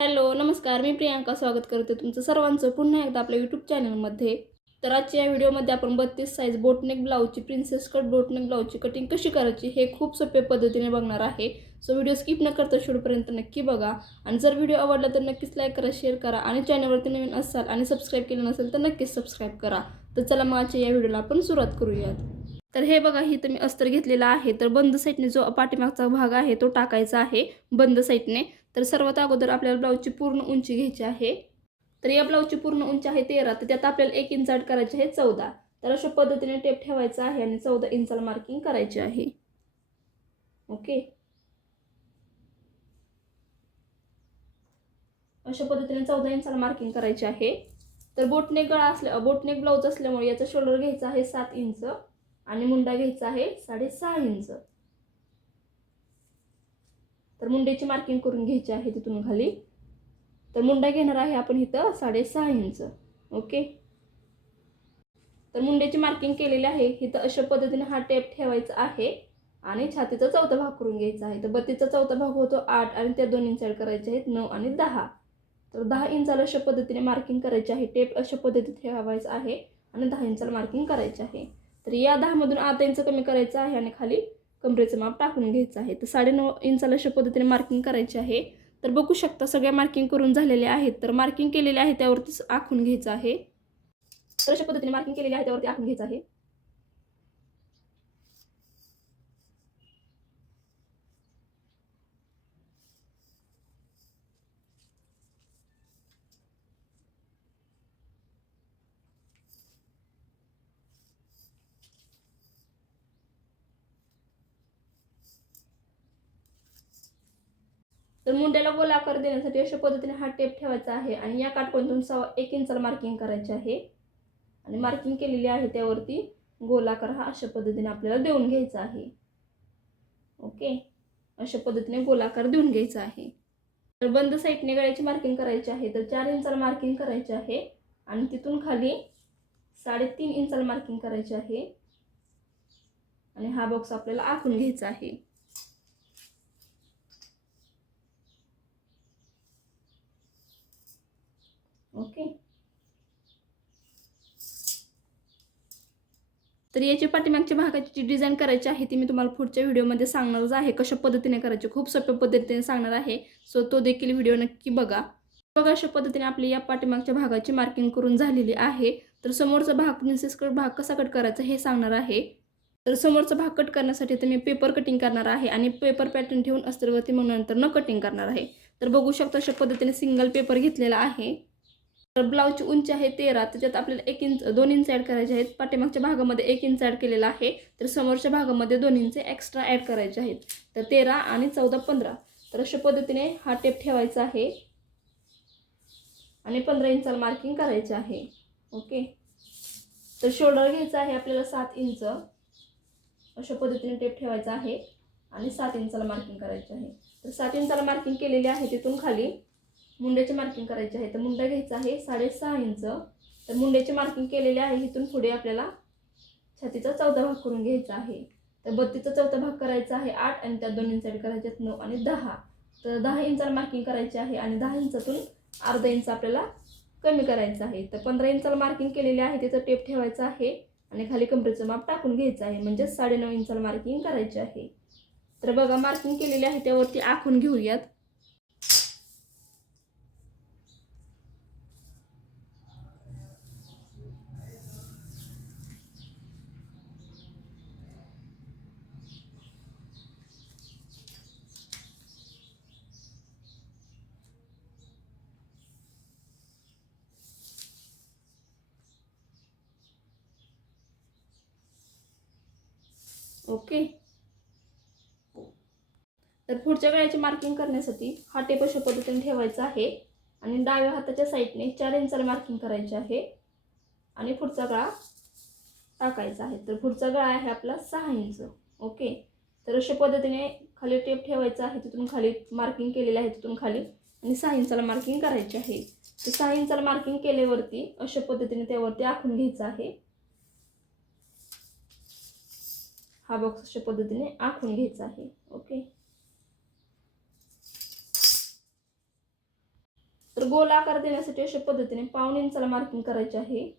Hello नमस्कार. मी प्रियांका स्वागत करते तुमचं सर्वांचं पुन्हा एकदा आपल्या यूट्यूब चॅनलमध्ये तर आजच्या या व्हिडिओमध्ये आपण बत्तीस साईज बोटनेक ब्लाऊजची प्रिन्सेस कट बोटनेक ब्लाऊजची कटिंग कशी करायची हे खूप सोप्या पद्धतीने बघणार आहे. सो व्हिडिओ स्किप न करता शेवटपर्यंत नक्की बघा. आणि जर व्हिडिओ आवडला तर नक्कीच लाईक करा शेअर करा आणि चॅनलवरती नवीन असाल आणि सबस्क्राईब केलं नसेल तर नक्कीच सबस्क्राईब करा. तर चला मग आजच्या या व्हिडिओला आपण सुरुवात करूयात. तर हे बघा ही तुम्ही अस्तर घेतलेला आहे. तर बंद साईडने जो पाठीमागचा भाग आहे तो टाकायचा आहे बंद साईडने तर सर्वात अगोदर आपल्याला ब्लाऊजची पूर्ण उंची घ्यायची आहे. तर या ब्लाऊजची पूर्ण उंची आहे तेरा तर त्यात आपल्याला एक इंच करायची आहे चौदा. तर अशा पद्धतीने टेप ठेवायचा आहे आणि चौदा इंचाला मार्किंग करायची आहे. ओके अशा पद्धतीने चौदा इंचाला मार्किंग करायची आहे. तर बोटनेक गळा असल्या बोटनेक ब्लाऊज असल्यामुळे याचा शोल्डर घ्यायचा आहे सात इंच आणि मुंडा घ्यायचा आहे साडेसहा इंच तर मुंड्याची मार्किंग करून घ्यायची आहे तिथून खाली. तर मुंडा घेणार आहे आपण इथं साडेसहा इंच. ओके? तर मुंड्याची मार्किंग केलेली आहे. इथं अशा पद्धतीने हा टेप ठेवायचा आहे. आणि छातीचा चौथा भाग करून घ्यायचा आहे. तर बत्तीचा चौथा भाग होतो आठ आणि त्या दोन इंच ॲड करायचे आहेत नऊ आणि दहा. तर दहा इंचाला अशा पद्धतीने मार्किंग करायची आहे. टेप अशा पद्धतीत ठेवायचं आहे. आणि दहा इंचाला मार्किंग करायचे आहे. तर या दहामधून अर्धा इंच कमी करायचं आहे आणि खाली कमरेचं माप टाकून घ्यायचं आहे. तर साडेनऊ इंचाला अशा पद्धतीने मार्किंग करायची आहे. तर बघू शकता सगळ्या मार्किंग करून झालेल्या आहेत. तर मार्किंग केलेले आहे त्यावरतीच आखून घ्यायचं आहे. तर अशा पद्धतीने मार्किंग केलेली आहे त्यावरती आखून घ्यायचं आहे. तर मुंड्याला गोल आकार देण्यासाठी अशा पद्धतीने हा टेप ठेवायचा आहे. आणि या काटकोणतून सव्वा एक इंचाला मार्किंग करायचे आहे. आणि मार्किंग केलेली आहे त्यावरती गोलाकार हा अशा पद्धतीने आपल्याला देऊन घ्यायचा आहे. ओके अशा पद्धतीने गोलाकार देऊन घ्यायचा आहे. तर बंद साईडने गळ्याची मार्किंग करायची आहे. तर चार इंचाला मार्किंग करायची आहे. आणि तिथून खाली साडेतीन इंचाला मार्किंग करायची आहे. आणि हा बॉक्स आपल्याला आखून घ्यायचा आहे. ओके. तर याची पाठीमागच्या भागाची जी डिझाईन करायची आहे ती मी तुम्हाला पुढच्या व्हिडिओमध्ये सांगणारच आहे कशा पद्धतीने करायची खूप सोप्या पद्धतीने सांगणार आहे. सो तो देखील व्हिडिओ नक्की बघा. बघा अशा पद्धतीने आपली या पाठीमागच्या भागाची मार्किंग करून झालेली आहे. तर समोरचा भाग प्रिन्सेस कट भाग कसा कट करायचा हे सांगणार आहे. तर समोरचा भाग कट करण्यासाठी तर मी पेपर कटिंग करणार आहे आणि पेपर पॅटर्न ठेवून अस्तरवरती मग नंतर न कटिंग करणार आहे. तर बघू शकता अशा पद्धतीने सिंगल पेपर घेतलेला आहे. तर ब्लाऊजची उंची आहे तेरा त्याच्यात आपल्याला एक इंच दोन इंच ॲड करायचे आहेत. पाठीमागच्या भागामध्ये एक इंच ॲड केलेला आहे. तर समोरच्या भागामध्ये दोन इंच एक्स्ट्रा ॲड करायचे आहेत. तर तेरा आणि चौदा पंधरा. तर अशा पद्धतीने हा टेप ठेवायचा आहे. आणि पंधरा इंचाला मार्किंग करायचे आहे. ओके तर शोल्डर घ्यायचा आहे आपल्याला सात इंच अशा पद्धतीने टेप ठेवायचा आहे. आणि सात इंचाला मार्किंग करायचे आहे. तर सात इंचाला मार्किंग केलेली आहे तिथून खाली. मुंड्याची मार्किंग करायची आहे. तर मुंडा घ्यायचा आहे साडेसहा इंच. तर मुंड्याची मार्किंग केलेली आहे. इथून पुढे आपल्याला छातीचा चौथा भाग करून घ्यायचा आहे. तर बत्तीचा चौथा भाग करायचा आहे आठ आणि त्यात दोन इंच करायचे आहेत नऊ आणि दहा. तर दहा इंचाला मार्किंग करायची आहे आणि दहा इंचातून अर्धा इंच आपल्याला कमी करायचं आहे. तर पंधरा इंचाला मार्किंग केलेली आहे. त्याचं टेप ठेवायचं आहे आणि खाली कमरेचं माप टाकून घ्यायचं आहे. म्हणजेच साडेनऊ इंचाला मार्किंग करायची आहे. तर बघा मार्किंग केलेली आहे. त्यावरती आखून घेऊयात. ओके. तर पुढच्या गळ्याची मार्किंग करण्यासाठी हा टेप अशा पद्धतीने ठेवायचा आहे. आणि डाव्या हाताच्या साईडने चार इंचाला मार्किंग करायचे आहे. आणि पुढचा गळा टाकायचा आहे. तर पुढचा गळा आहे आपला सहा इंच ओके. तर अशा पद्धतीने खाली टेप ठेवायचा आहे. तिथून खाली मार्किंग केलेलं आहे. तिथून खाली आणि सहा इंचाला मार्किंग करायची आहे. तर सहा इंचाला मार्किंग केल्यावरती अशा पद्धतीने त्यावरती आखून घ्यायचं आहे. हा बॉक्स अशा पद्धतीने आखून घ्यायचा आहे. ओके तर गोल आकार देण्यासाठी अशा पद्धतीने पाऊण इंचाला मार्किंग करायचे आहे.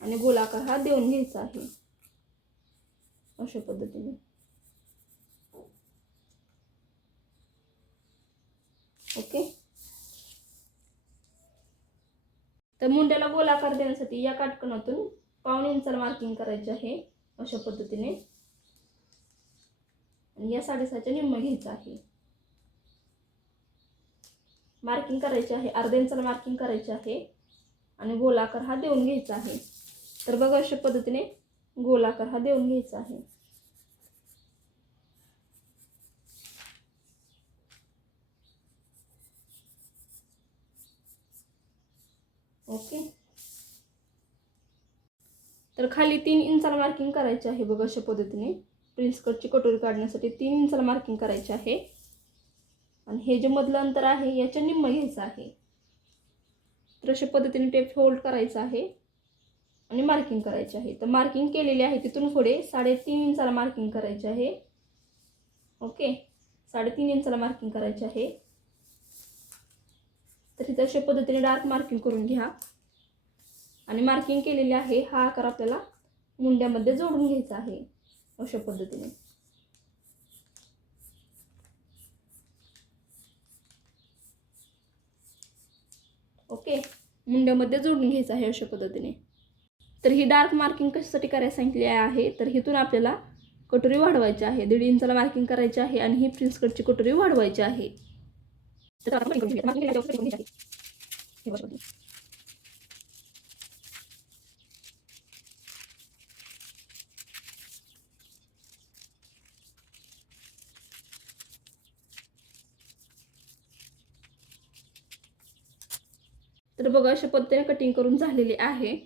आणि गोल आकार हा देऊन घ्यायचा आहे. अशा पद्धतीने. ओके तर मुंड्याला गोल आकार देण्यासाठी या काटकणातून पाऊण इंचाला मार्किंग करायचे आहे. अशा पद्धतीने. आणि या साडेसहाच्या निम्म घ्यायचं आहे. मार्किंग करायचे आहे. अर्ध्या मार्किंग करायचे आहे. आणि गोलाकार हा देऊन घ्यायचा आहे. तर बघा अशा पद्धतीने गोलाकार हा देऊन घ्यायचा आहे. ओके. तर खाली तीन इंचाला मार्किंग करायचे आहे बघा अशा पद्धतीने. प्रिन्स कटची कटोरी काढण्यासाठी तीन इंचाला मार्किंग करायचे आहे. आणि हे जे मधलं अंतर आहे याच्या निम्म घ्यायचं आहे. तर अशा पद्धतीने टेप फोल्ड करायचं आहे आणि मार्किंग करायचे आहे. तर मार्किंग केलेली आहे तिथून पुढे साडेतीन इंचाला मार्किंग करायचे आहे. ओके साडेतीन इंचाला मार्किंग करायचे आहे. तर इथं अशा पद्धतीने डार्क मार्किंग करून घ्या. आणि मार्किंग केलेली आहे हा आकार आपल्याला मुंड्यामध्ये जोडून घ्यायचा आहे अशा पद्धतीने. ओके? मुंड्यामध्ये जोडून घ्यायचं आहे अशा पद्धतीने. तर ही डार्क मार्किंग कशासाठी करायला सांगितली आहे? तर हिथून आपल्याला कटोरी वाढवायची आहे. दीड इंचाला मार्किंग करायची आहे आणि ही प्रिन्स कटची कटोरी वाढवायची आहे तर आपण करून घेऊया. marking केल्यावर करून घ्यायची आहे. तर बघा अशा पद्धतीने कटिंग करून झालेली आहे.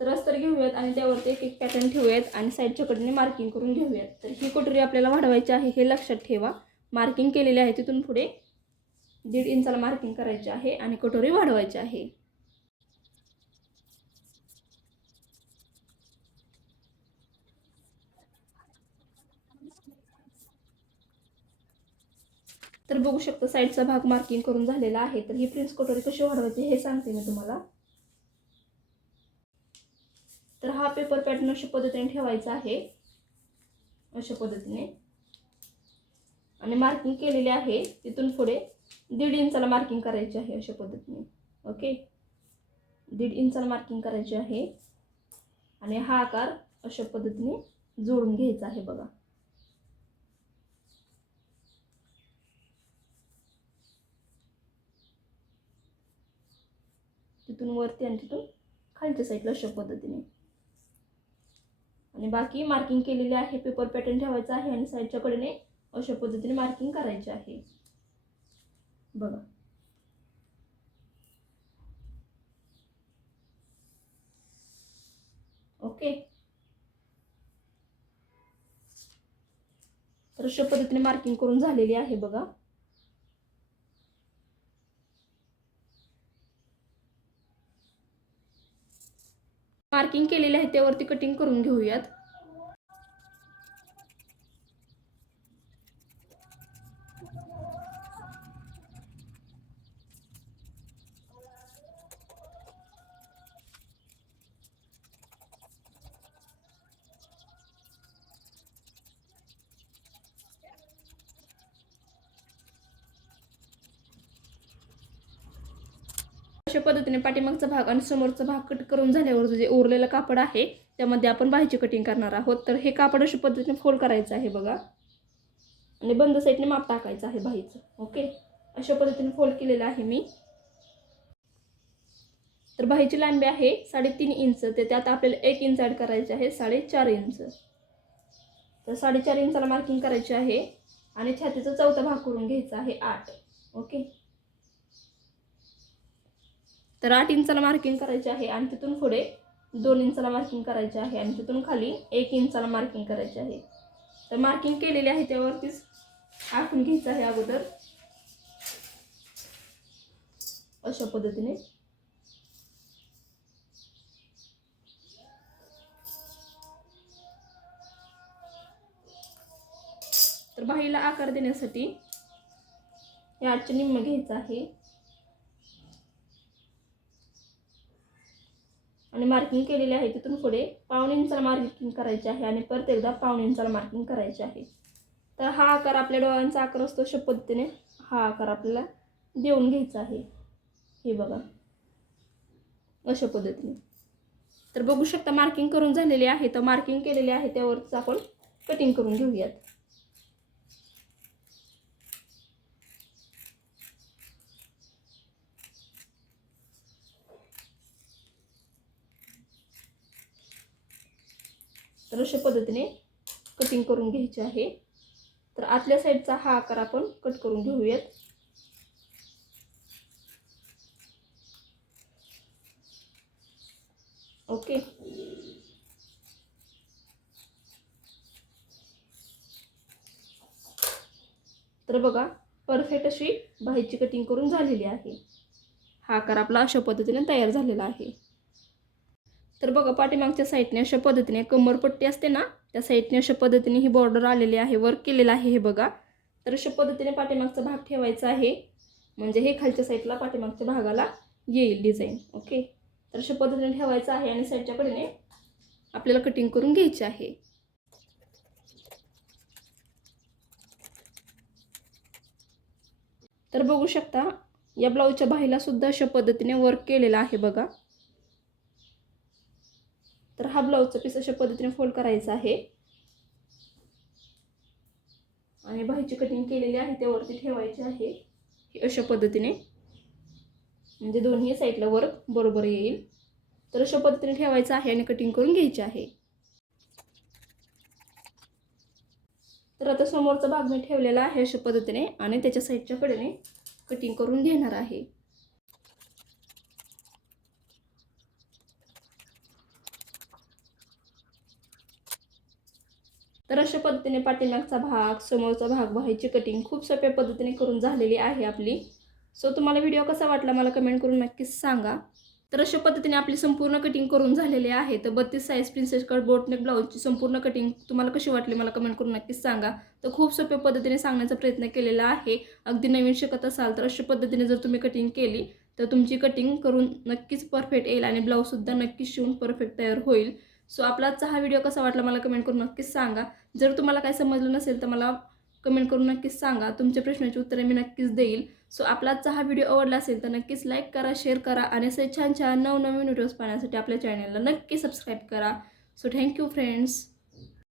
तर अस्तर घेऊयात आणि त्यावरती एक एक पॅटर्न ठेवूयात आणि साईडच्या कडेने मार्किंग करून घेऊयात. तर ही कटोरी आपल्याला वाढवायची आहे हे लक्षात ठेवा. मार्किंग केलेली आहे तिथून पुढे दीड इंचाला मार्किंग करायची आहे आणि कटोरी वाढवायची आहे. बघू शकता साईडचा भाग मार्किंग करून झालेला आहे. तर ही प्रिन्स कटोरी कशी वाढवायची हे सांगते मी तुम्हाला. तर हा पेपर पॅटर्न अशा पद्धतीने ठेवायचा आहे. अशा पद्धतीने. आणि मार्किंग केलेले आहे. तिथून पुढे दीड इंचाला मार्किंग करायची आहे अशा पद्धतीने. ओके दीड इंचाला मार्किंग करायची आहे. आणि हा आकार अशा पद्धतीने जोडून घ्यायचा आहे बघा. तिथून वरती आणि तिथून खालच्या साईडला अशा पद्धतीने. आणि बाकी मार्किंग केलेले आहे पेपर पॅटर्न ठेवायचा आहे आणि साईडच्या कडेने अशा पद्धतीने मार्किंग करायचे आहे. बघा. ओके तर अशा पद्धतीने मार्किंग करून झालेली आहे बघा. मार्किंग केलेले आहे त्यावरती कटिंग करून घेऊयात. पद्धतीने पाठीमागचा भाग आणि समोरचा भाग कट करून झाल्यावर जे उरलेलं कापड आहे त्यामध्ये आपण बाहेरची कटिंग करणार आहोत. तर हे कापड अशा पद्धतीने फोल्ड करायचं आहे बघा. आणि बंद साईडने माप टाकायचं आहे बाहीचं ओके? अशा पद्धतीने फोल्ड केलेलं आहे मी. तर बाहीची लांबी आहे साडेतीन इंच. ते त्यात आपल्याला एक इंच ॲड करायचे आहे साडेचार इंच. तर साडेचार इंचाला मार्किंग करायची आहे. आणि छातीचा चौथा भाग करून घ्यायचा आहे आठ. ओके? तर आठ इंचाला मार्किंग करायचे आहे आणि तिथून पुढे दोन इंचाला मार्किंग करायचे आहे आणि तिथून खाली एक इंचाला मार्किंग करायचे आहे. तर मार्किंग केलेली आहे त्यावरतीच आखून घ्यायचं आहे अगोदर. अशा पद्धतीने. तर बाहीला आकार देण्यासाठी हे आठचे निम्म घ्यायचं आहे. आणि मार्किंग केलेली आहे तिथून पुढे पाऊण इंचाला मार्किंग करायचे आहे आणि परत एकदा पाऊण इंचाला मार्किंग करायचे आहे. तर हा आकार आपल्या डोळ्यांचा आकार असतो अशा पद्धतीने हा आकार आपल्याला देऊन घ्यायचा आहे. हे बघा. अशा पद्धतीने. तर बघू शकता मार्किंग करून झालेली आहे. तर मार्किंग केलेली आहे त्यावरच आपण कटिंग करून घेऊयात. तर अशा पद्धतीने कटिंग करून घ्यायचे आहे. तर आतल्या साईडचा हा आकार आपण कट करून घेऊयात. ओके तर बघा परफेक्ट अशी बाहेरची कटिंग करून झालेली आहे. हा आकार आपला अशा पद्धतीने तयार झालेला आहे. तर बघा पाठीमागच्या साईडने अशा पद्धतीने कमरपट्टी असते ना त्या साईडने अशा पद्धतीने ही बॉर्डर आलेली आहे वर्क केलेलं आहे हे बघा. तर अशा पद्धतीने पाठीमागचा भाग ठेवायचा आहे. म्हणजे हे खालच्या साईडला पाठीमागच्या भागाला येईल डिझाईन ओके तर अशा पद्धतीने ठेवायचं आहे आणि साईडच्या कडेने आपल्याला कटिंग करून घ्यायची आहे. तर बघू शकता या ब्लाऊजच्या बाहीला सुद्धा अशा पद्धतीने वर्क केलेलं आहे बघा. तर हा ब्लाऊजचा पीस अशा पद्धतीने फोल्ड करायचा आहे. आणि बाहीची कटिंग केलेली आहे त्यावरती ठेवायची आहे. ही अशा पद्धतीने. म्हणजे दोन्ही साईडला वर्क बरोबर येईल. तर अशा पद्धतीने ठेवायचं आहे आणि कटिंग करून घ्यायची आहे. तर आता समोरचा भाग मी ठेवलेला आहे अशा पद्धतीने आणि त्याच्या साईडच्या कडेने कटिंग करून घेणार आहे. तर अशा पद्धतीने पाठीमागचा भाग समोरचा भाग व्हायची कटिंग खूप सोप्या पद्धतीने करून झालेली आहे आपली. सो तुम्हाला व्हिडिओ कसा वाटला मला कमेंट करून नक्कीच सांगा. तर अशा पद्धतीने आपली संपूर्ण कटिंग करून झालेली आहे. तर बत्तीस साईज प्रिन्सेस कट बोटनेक ब्लाऊजची संपूर्ण कटिंग तुम्हाला कशी वाटली मला कमेंट करून नक्कीच सांगा. तर खूप सोप्या पद्धतीने सांगण्याचा प्रयत्न केलेला आहे. अगदी नवीन शिकत असाल तर अशा पद्धतीने जर तुम्ही कटिंग केली तर तुमची कटिंग करून नक्कीच परफेक्ट येईल आणि ब्लाऊजसुद्धा नक्कीच शिवून परफेक्ट तयार होईल. सो आपला आजचा हा व्हिडिओ कसा वाटला मला कमेंट करून नक्कीच सांगा. जर तुम्हाला काय समजलं नसेल तर मला कमेंट करून नक्कीच सांगा. तुमच्या प्रश्नाची उत्तरे मी नक्कीच देईल. सो आपला आजचा हा व्हिडिओ आवडला असेल तर नक्कीच लाईक करा शेअर करा आणि असे छान छान नवनवीन व्हिडिओज पाहण्यासाठी आपल्या चॅनलला नक्की सबस्क्राईब करा. So thank you friends